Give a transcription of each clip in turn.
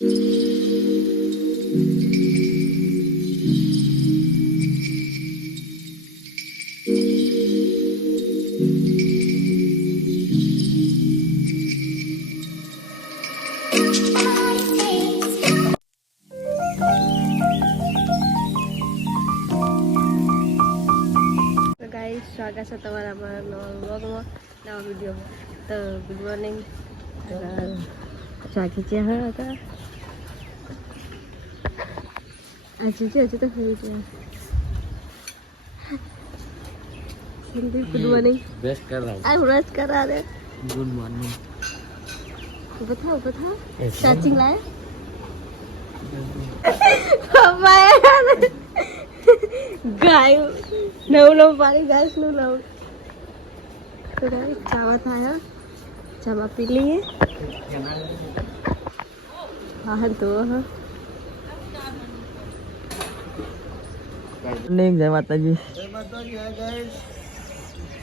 સ્વાગત છે તમારા અમારા નવા વ્લોગમાં નવા વિડીયોમાં. તો ગુડ મોર્નિંગ. ચાકી ત્યાં હતા આજે હજુ તો ફરી ગયા. Sandeep good morning. ब्रश कर रहा हूँ. આ બ્રશ કરા દે. Good morning. बताओ चाचिंग लाया गाय नव पानी गैस નું નવ તો ગાય ચાવા થાય ચાવા પી લઈએ. હા તો હા જય માતાજી. જય માતાજી. હાય ગાઈસ,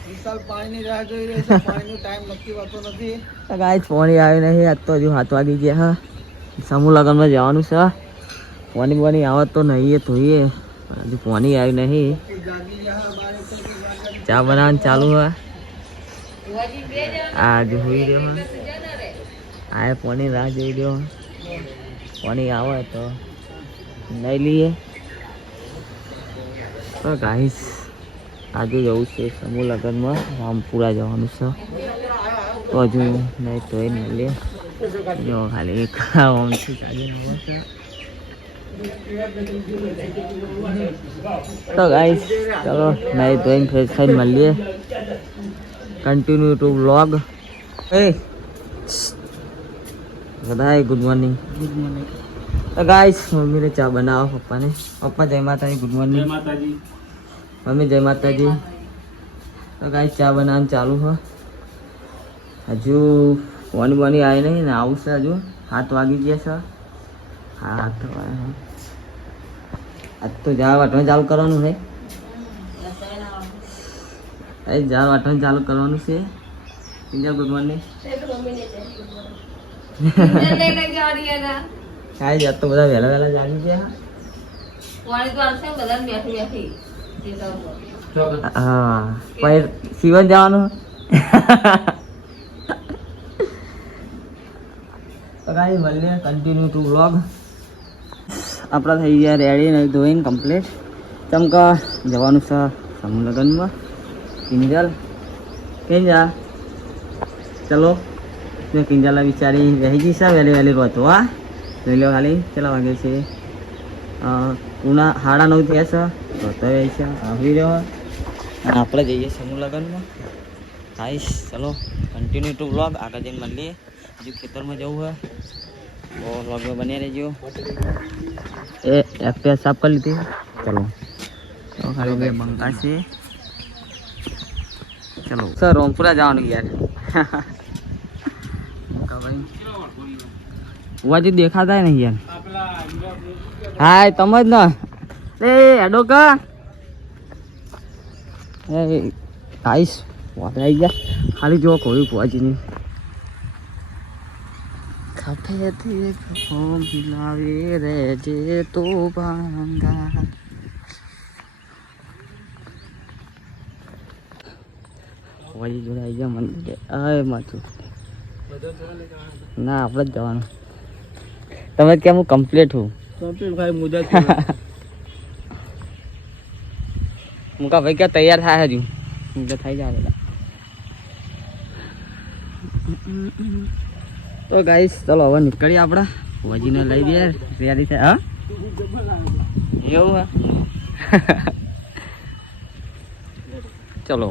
વિશાલ પાણીની રાહ જોઈ રહ્યો છે. પાણીનો ટાઈમ નક્કી હોતો નથી. ગાઈસ પાણી આવ્યું નહીં. આજ તો હજુ 7 વાગી ગયા. હા સમૂહ લગ્નમાં જવાનું છે. પાણી આવત તો નહીં ધોઈએ, હજુ પાણી આવ્યું નહીં. ચા બનાવવાનું ચાલુ હે. આ જોઈ રહ્યો આ પાણી રાહ જોઈ રહ્યો. પાણી આવે તો નહીં લઈએ. તો ગાઈસ આજે જવું છે સમૂહ લગ્નમાં, રામપુરા જવાનું છે. તો હજુ નહીં તોય મળીએ. જો ખાલી એક ઓમથી ચાલી છે. તો ગાઈસ ચલો નહીં તોય ફ્રેશ થઈને મળીએ. Continue two vlog. એ બધાય ગુડ મોર્નિંગ. Good morning. તો ગાઈસ મમ્મીને ચા બનાવો પપ્પાને. પપ્પા જય માતાજી. Good morning. જય માતાજી. મમ્મી જય માતાજી. તો ગાઈસ ચા બનાવવાનું ચાલુ છે. હજુ પાણી આવી નહીં ને આવશે. હજુ 7 વાગી ગયા છે. હા તો આજ તો ઝાડ વાટવાનું ચાલુ કરવાનું છે. ઝાડ વાટવાનું ચાલુ કરવાનું છે. Good morning. કાંઈ જાત તો બધા વહેલા જાગી ગયા. હા પછી સિવન જવાનું. કાંઈ મળીએ કન્ટિન્યુ ટુ વ્લોગ. આપણા થઈ ગયા રેડી નહીં ધોઈને કમ્પ્લીટ. ચમકા જવાનું છે સમૂહ લગ્નમાં. કિંજલ કિંજા ચલો. કિંજાલા બિચારી રહી ગઈ છે વહેલી રોતો. હા જોઈ લો ખાલી કેટલા વાગે છે. પૂના 9:30 થયા છે. રોતો રહી છે આવી રહ્યો. આપણે જઈએ સમૂહ લગ્નમાં. આઈશ ચલો કન્ટિન્યુ ટુ વ્લોગ. આગળ જઈને મળીએ. હજુ ખેતરમાં જવું હોય તો વ્લોગમાં બની રહેજો. એ એફપીએસ સાફ કરી લીધી. ચલો તો ખાલી બે બંકા છે. ચલો સર રોમપુરા જવાનું યાર. વાજી દેખાતા નહીં યાર. હાય તમે જ ના એ હેડો કા એ આઈશ આવી ગયા. ખાલી જો કોઈ પહોંચી નહીં. સફેદ મિલાવે રે જે તો ભાંગા. વાજી જોડે આવી ગયા મંદિરે. અરે માથું ના આપણે જ જવાનું. તમે કેમ હું કમ્પ્લીટ હું મુકા ભાઈ ક્યાં તૈયાર થાય હજુ થઈ જાય. તો ગાઈસ ચલો હવે નીકળીએ આપણે. વજીને લઈ દઈએ. તૈયારી છે. હા એવું હે. ચલો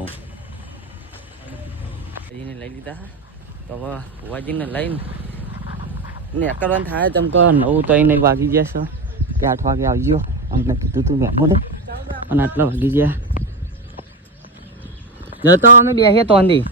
વજીને લઈ લીધા. તો હવે વજીને લઈને ને કરવાનું થાય. ચમકો 9 તો અહીં વાગી ગયા છે. 8 વાગે આવજો અમને કીધું તું મહેમાને. અને આટલા વાગી ગયા જતો અમે બેસીએ તો અંધી.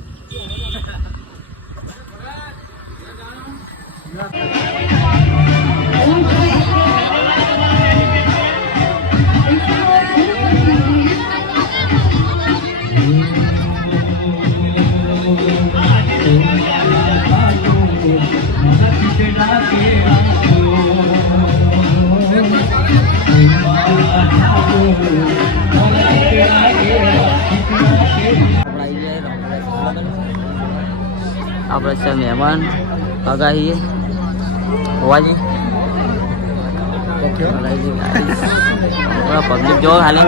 આપણે છે મહેમાન આગાહી હોવાજી પબ્લિક જો ખાલી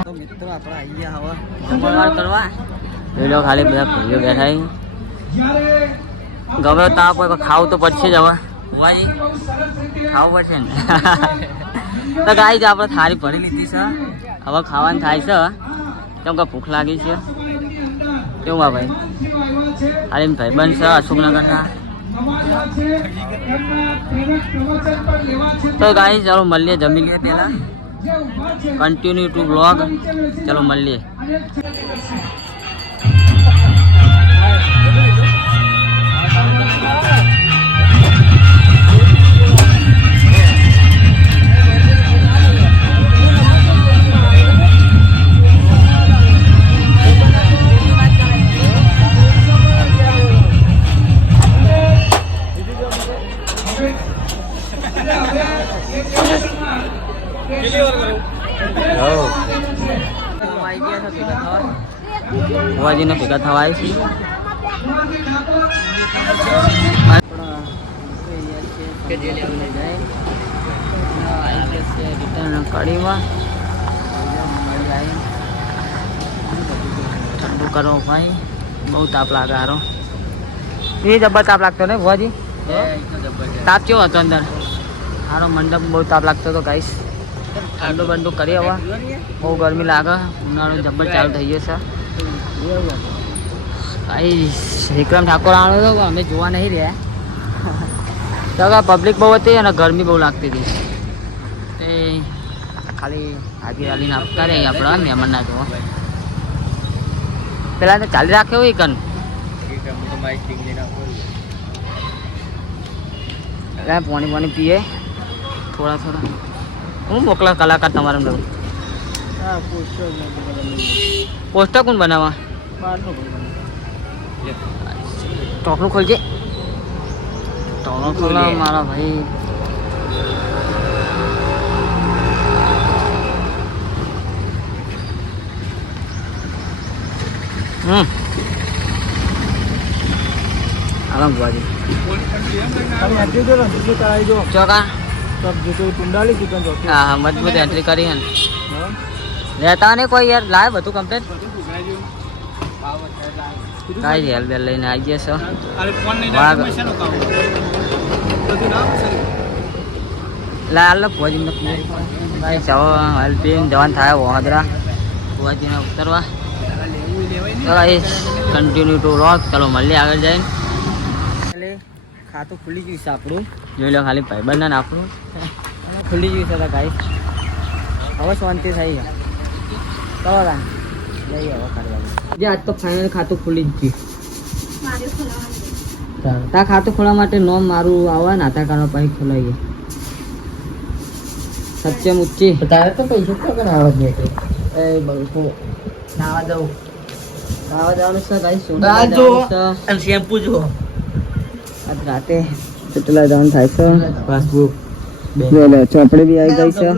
તો મિત્રો આપણે આવી ગયા હવે જમણવાર કરવા જોઈ લો ખાલી બધા ભાઈઓ બેઠા ગમે તાપ હોય ખાવું તો પડશે જ હવે હોવાજી ખાવું પડશે ને તો ગાઈ જ આપણે થાળી ભરી લીધી છે હવે ખાવાનું થાય છે કેમ કે ભૂખ લાગી છે કેવું ભાઈ અરે ભાઈબંધ છે અશોકનગરના તો ગાઈ ચાલો મળીએ જમી લઈએ પહેલા કન્ટિન્યુ ટુ બ્લોગ ચાલો મળીએ ભુવાજીને ભેગા થવા આવી છે કઢીમાં ઠંડુ કરો ભાઈ બહુ તાપ લાગે હારો એ જબર તાપ લાગતો ને ભુવાજી તાપ કેવો હતો અંદર હારો મંડપ બહુ તાપ લાગતો હતો ગાઈસ ઠંડુ બંડુ કરી હવે બહુ ગરમી લાગે ઉનાળો જબર ચાલુ થઈ ગયો છે ભાઈ વિક્રમ ઠાકોર આવ્યો હતો અમે જોવા નહીં રહ્યા તો પબ્લિક બહુ હતી અને ગરમી બહુ લાગતી હતી તે ખાલી હાજી હાલીને આપતા રહે આપણા મહેમાન ના જોવા પેલા તો ચાલી રાખ્યો હોય કન પાણી પાણી પીએ થોડા થોડા હું મોકલા કલાકાર તમારે પોસ્ટર કોણ બનાવવા ટોકનું ખોલજે ટોકનું ખોલા મારા ભાઈ આરામ ભુવાજી ચોકા હા મજબૂત એન્ટ્રી કરી હે રહેતા ને કોઈ યાર લાવે બધું કમ્પ્લીટ કાંઈ હેલ બેલ લઈને આવી ગયા છો લાલ ભુવાજી ભાઈ ચાવો હાલ પીને જવાન થાય વહાદરા ભુવાજીને ઉતરવા કન્ટિન્યુ ટુ રોક ચાલો મળીએ આગળ જઈને એટલે ખાતું ખુલી ગયું છે આપણું જોઈ લો ખાલી ભાઈબંધ ને આપણું ખુલી ગયું છે ગાઈસ હવે શાંતિ થઈ ગયા ચલો તા જઈએ હવે કાઢવા જે આજ તો ફાઇનલ ખાતું ખુલી જ ગયું તા ખાતું ખોલવા માટે નોમ મારું આવે ને આધાર કાર્ડ પછી ખોલાવીએ સત્યમ ઉચ્ચી તારે તો પૈસા તો આવે જ નહીં એ બહુ નાવા જવું નાવા જવાનું છે ગાઈસ શેમ્પુ જો આજ રાતે કેટલા જવાનું થાય છે પાસબુક ચોપડી બી આવી ગઈ છે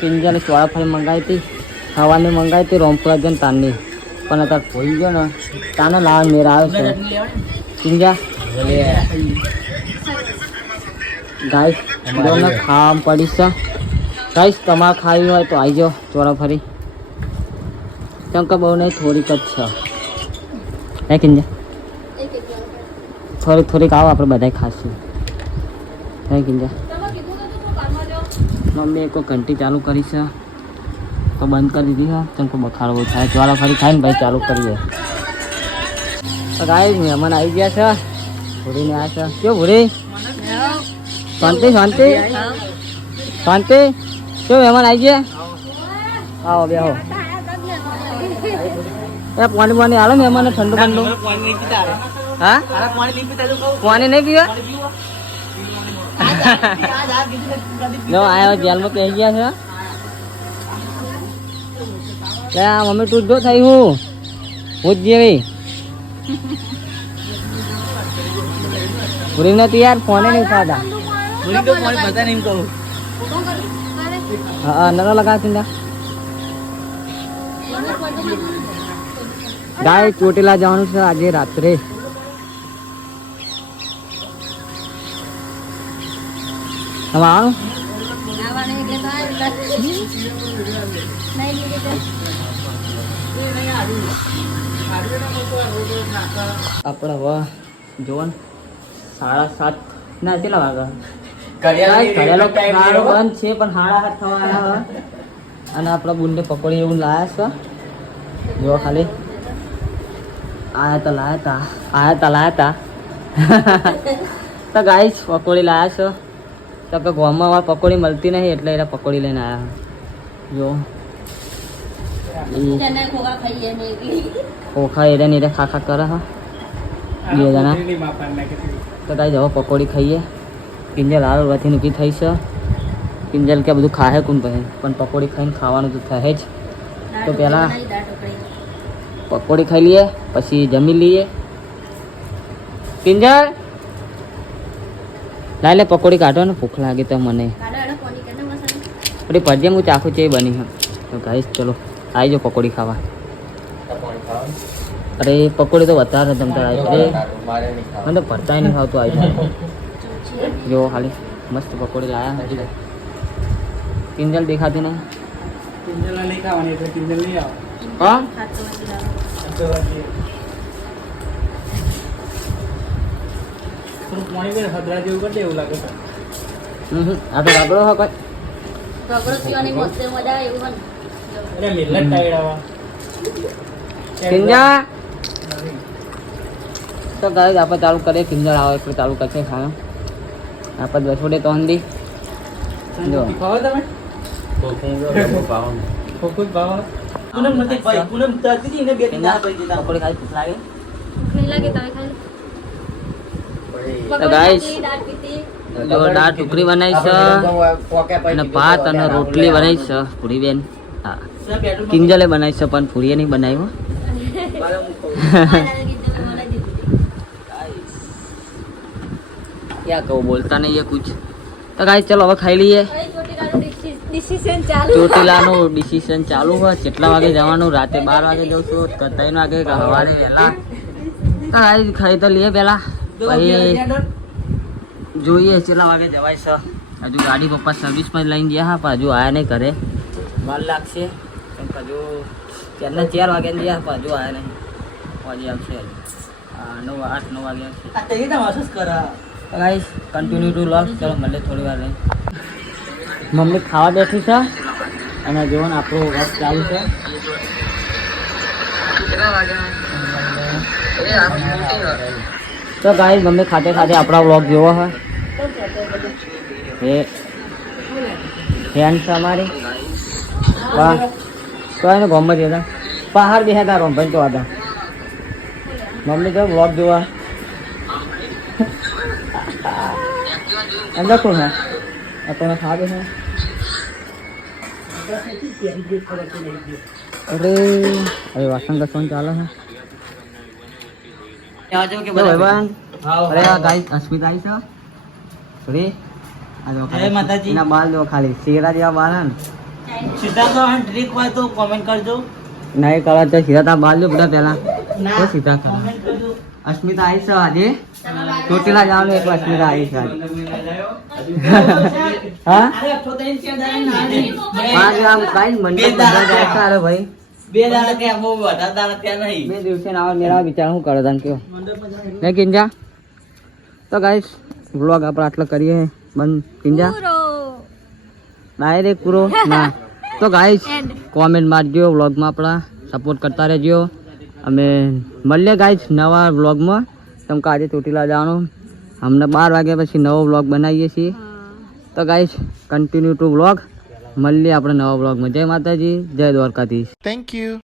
કિંજલ ચોળાફળી મંગાવી હતી ખાવાની મંગાવી હતી રોમપુરા જઈને તારની પણ અત્યારે ખોઈ ગયો ને તાનો લાવ મેરા આવ્યો છે કિંજા ગાઈસ ખાવા પડી છે ગાઈસ તમારે ખાવી હોય તો આવી જાઓ ચોળાફળી કેમ કે બહુ નહીં થોડીક જ છે હે કિંજા થોડીક થોડીક આવો આપણે બધા ખાશું હે કિંજા મમ્મી એક ઘંટી ચાલુ કરી છે તો બંધ કરી દીધી હા કેમ કે બખાડો બહુ થાય જ્વાળા ફરી થાય ને ભાઈ ચાલુ કરીએ તો ગાઈસ મહેમાન આવી ગયા છે ભૂરીને આવ્યા છે કેવું ભૂરી શાંતિ શાંતિ શાંતિ કેવું મહેમાન આવી ગયા આવો બેહો એ પાણી પાણી હાલો મહેમાન ઠંડુ ઠંડુ હા પાણી નહીં પીવા જો આયો જેલમાં કહી ગયા છે લે મમ્મી તું જો થઈ હું જ જેવી પૂરી નથી યાર ફોને નહીં ખાતા પૂરી તો ફોન પતા નહીં કહું હા નરો લગા ચિંતા ગાય ચોટીલા જવાનું છે આજે રાત્રે. હવે આવવાનું આપણે હવે જોવા 7:30 ના કેટલા વાગે ઘરેલો ખાવાનો બંધ છે પણ 7:30 થવા આવ્યા. અને આપણા બુંડે પકોડી એવું લાયા છે જો ખાલી આયા તા તો ગાઈસ પકોડી લાયા છો તો કે ગામમાં પકોડી મળતી નહીં એટલે એને પકોડી લઈને આવ્યા જો ખોખા એને નીરે ખા કરે હા 2 જણા. તો ગાઈસ હવે પકોડી ખાઈએ. કિંજલ હાલ વથી ઊભી થઈ છે. કિંજલ કે બધું ખાહે કોણ પછી પણ પકોડી ખાઈને ખાવાનું તો થાય જ. તો પહેલાં પકોડી ખાઈ લઈએ પછી જમી લઈએ. કિંજલ લાય લે પકોડી કાઢો ને ભૂખ લાગી તો મને પછી ભરજે હું ચાખું છે બની હે. તો ગાઈસ ચલો આવી જાઓ પકોડી ખાવા. અરે પકોડી તો વધારે જમતા આવે મને તો ભરતા નહીં ખાવતું આવી જો ખાલી મસ્ત પકોડી લાયા. કિંજલ દેખાતી નહીં. હા આ તો ગાગડો હા કોઈ કિંજા તો ગાઈસ આપણે ચાલુ કરીએ. કિંજલ આવે એટલે ચાલુ કરશે ખાવા. આપણે બસોડે તો હંદી જો તો દાળ ટુકડી બનાવી છે અને ભાત અને રોટલી બનાવી છે. પૂરી બેન હા કિંજલે બનાવી છે પણ પૂરીએ નહીં બનાવ્યું. क्या कहूँ बोलता नहीं है कुछ. तो गाइस चलो હવે ખાઈ લઈએ. ચોટીલાનું ડિસિઝન ચાલુ હોય. કેટલા વાગે જવાનું? રાતે 12 વાગે જઉં છું 3 વાગે સવારે વહેલા. તો ગાઈસ ખાઈ તો લઈએ પહેલા પછી જોઈએ કેટલા વાગે જવાય છે. હજુ ગાડી પપ્પા સર્વિસમાં લઈને ગયા હા પણ હજુ આયા નહીં ઘરે. વાર લાગશે હજુ ત્યારના 4 વાગ્યા ગયા પણ હજુ આયા નહીં. વાગે આવશે 8-9 વાગે આવશે. Guys continue two vlog. ચલો મળે થોડી વાર રહી. મમ્મી ખાવા બેઠી છે અને જોવો ને આપણો વર્ક ચાલુ છે. તો ગાઈસ મમ્મી ખાતે ખાતે આપણા વ્લોગ જોવો હે. ફેન છે અમારી તો એને ગમત હતા પહાડ બેસા હતા રોમભાઈ તો હતા. મમ્મી તો વ્લોગ જોવા અંદર કોણ હે આપણને ખાવા છે. અરે અરે વાસણ ઘસવાનું ચાલે છે. અરે ગાઈસ અસ્મિતા આવી છે. અરે જય માતાજી. એના બાલ જો ખાલી શેરા જેવા બાલ હે ને. સીધા તો ટ્રીક હોય તો કોમેન્ટ કરજો. નહીં કરવા તો સીધા તા બાલ જો બધા પહેલા તો સીધા કોમેન્ટ કરજો. અસ્મિતા આવી છે આજે ચોટીલા જવાનું એટલે અસ્મિતા આવી છે આજે. હા આમ કાઈ મંડળ બધા જાય છે. અરે ભાઈ 2 દાડા ત્યાં બહુ વધારે દાડા ત્યાં નહીં. 2 દિવસે ના મેળા વિચાર શું કરે તને કયો ને કિંજા. તો ગાઈસ વ્લોગ આપણે આટલો કરીએ બંધ. કિંજા ડાયરેક્ટ પૂરો ના. તો ગાઈસ કોમેન્ટ મારજો. વ્લોગમાં આપણા સપોર્ટ કરતા રહેજો. અમે મળીએ ગાઈસ નવા વ્લોગમાં. તમ કે આજે ચોટીલા જવાનું અમને 12 વાગ્યા પછી નવો વ્લોગ બનાવીએ છીએ. તો ગાઈસ કન્ટિન્યુ ટુ વ્લોગ. મળીએ આપણે નવા વ્લોગમાં. જય માતાજી જય દ્વારકાધીશ. Thank you.